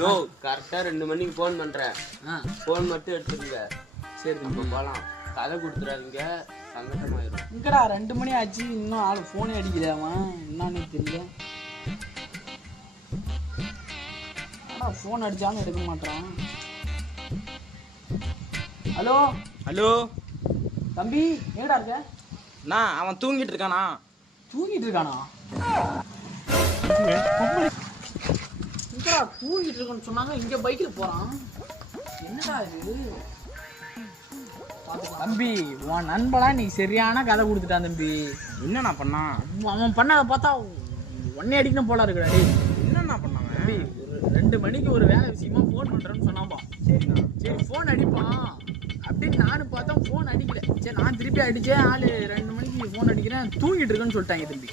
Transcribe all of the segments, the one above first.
No கரெக்டா 2 மணிக்கு phone பண்றேன். ஃபோன் மட்டும் எடுத்துருங்க. சரி நம்ம போலாம். கதை கொடுத்துறாதீங்க, சங்கடமாயிரும். இங்கடா 2 மணி ஆச்சு, இன்னும் ஆளு ஃபோனே அடிக்கலையாமா, என்னன்னு தெரியல. ஆனால் ஃபோன் அடித்தாலும் எடுக்க மாட்டான். ஹலோ ஹலோ தம்பி, எங்கடா இருக்க? நான் அவன் தூங்கிட்டு இருக்கானா? தூங்கிட்டு இருக்கானா? இங்கடா தூங்கிட்டு இருக்கான்னு சொன்னாங்க, இங்க பைக்கில் போறான். என்னடா இது தம்பி? உன் நண்பனா நீ சரியான கதை கொடுத்துட்டான் தம்பி. என்னண்ணா பண்ணான்? அவன் பண்ணதை பார்த்தா ஒன்னே அடிக்கணும் போல இருக்குடா. என்னண்ணா பண்ணான் தம்பி? ஒரு 2 மணிக்கு ஒரு வேலை விஷயமா ஃபோன் பண்றேன்னு சொன்னாப்பா. சரிண்ணா. சரி ஃபோன் அடிப்பான் அப்படின்னு நானும் பார்த்தா ஃபோன் அடிக்கல. சரி நான் திருப்பி அடிச்சேன், ஆளு 2 மணிக்கு ஃபோன் அடிக்கிறேன், தூங்கிட்டு இருக்கேன்னு சொல்லிட்டாங்க தம்பி.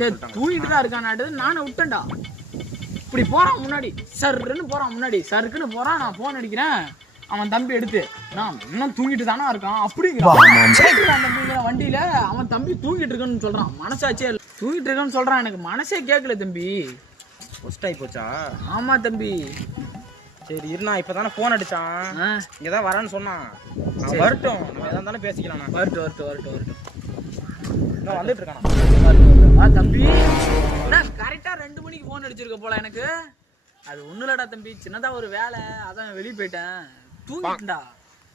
சரி தூங்கிட்டு தான் இருக்கானாட்டு நானும் விட்டேன்டா. இப்படி போறான் முன்னாடி, சர்ன்னு போறான் முன்னாடி, சருக்குன்னு போறான். நான் ஃபோன் அடிக்கிறேன், அவன் தம்பி எடுத்து, நான் இன்னும் தூங்கிட்டு தானே இருக்கான் அப்படிங்கிறான் தம்பிங்கிற வண்டியில. அவன் தம்பி தூங்கிட்டு இருக்குன்னு சொல்றான். மனசாச்சே தூங்கிட்டு இருக்குன்னு சொல்றான், எனக்கு மனசே கேட்கல தம்பி. ஃபர்ஸ்ட் ஆகி போச்சா? ஆமா தம்பி. சரி இருண்ணா, இப்பதானே ஃபோன் அடிச்சான், இங்கதான் வரேன்னு சொன்னான். வரட்டும், நம்ம எதா இருந்தாலும் பேசிக்கலாம். வரட்டும் வரட்டும் வரட்டும் வரட்டும். இன்னும் வந்துட்டு இருக்கானா தம்பி? கரெக்டா 2 மணிக்கு ஃபோன் அடிச்சிருக்க போல எனக்கு. அது ஒன்றும் இல்லடா தம்பி, சின்னதா ஒரு வேலை, அதான் வெளியே போயிட்டேன். தூங்கிட்டேன்டா.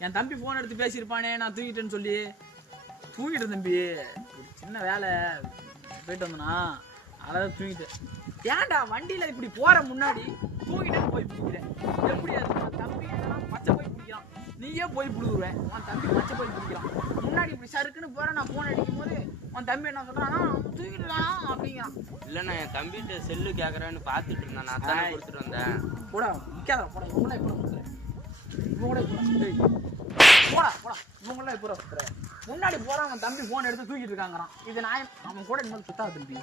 என் தம்பி ஃபோன் எடுத்து பேசியிருப்பானே, நான் தூங்கிட்டேன்னு சொல்லி தூங்கிட்டேன் தம்பி. ஒரு சின்ன வேலை போயிட்டு வந்தனா, அதான் தூங்கிட்டேன். ஏன்டா வண்டியில இப்படி போற முன்னாடி தூங்கிட்டேன்னு போய் பிடிக்கிறேன்? எப்படி அது? தம்பி பச்சை போய் பிடிக்கிறான், நீயே போய் பிடிக்குவேன். உன் தம்பி பச்சை போய் பிடிக்கிறான், முன்னாடி இப்படி சருக்குன்னு போற. நான் ஃபோன் அடிக்கும் போது உன் தம்பி என்ன சொல்றானா, தூங்கிடலாம் அப்படிங்கிறான். இல்லைண்ணா, என் தம்பிகிட்ட செல்லு கேட்கறான்னு பார்த்துட்டு இருந்தேன், நான் தானே கொடுத்துட்டு வந்தேன். போடா நிற்காத, போடா இவங்களா இப்போ கொடுத்துறேன். இவங்க கூட போடா இவங்களாம் இப்போ கொடுத்துறேன். முன்னாடி போகிறான், அவன் தம்பி ஃபோன் எடுத்து தூக்கிட்டு இருக்காங்கிறான். இது நான் அவன் கூட இனிமேல் சுத்தாது தம்பி.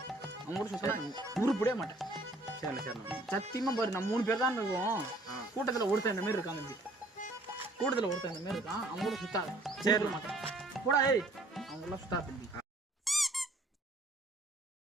அவன் கூட சுத்தா உருப்படியே மாட்டேன். சரி சரிண்ணா. சத்தியமாக பாரு, நம்ம 3 பேர் தான் இருக்கோம். கூட்டத்தில் ஒருத்தன் இந்த மாதிரி இருக்கான் தம்பி. கூட்டத்தில் ஒருத்தன் இந்த மாதிரி இருக்கான், அவன் கூட சுத்தாது. சரி மாட்டேன். போடா ஏய், அவங்களாம் சுத்தாது தம்பி.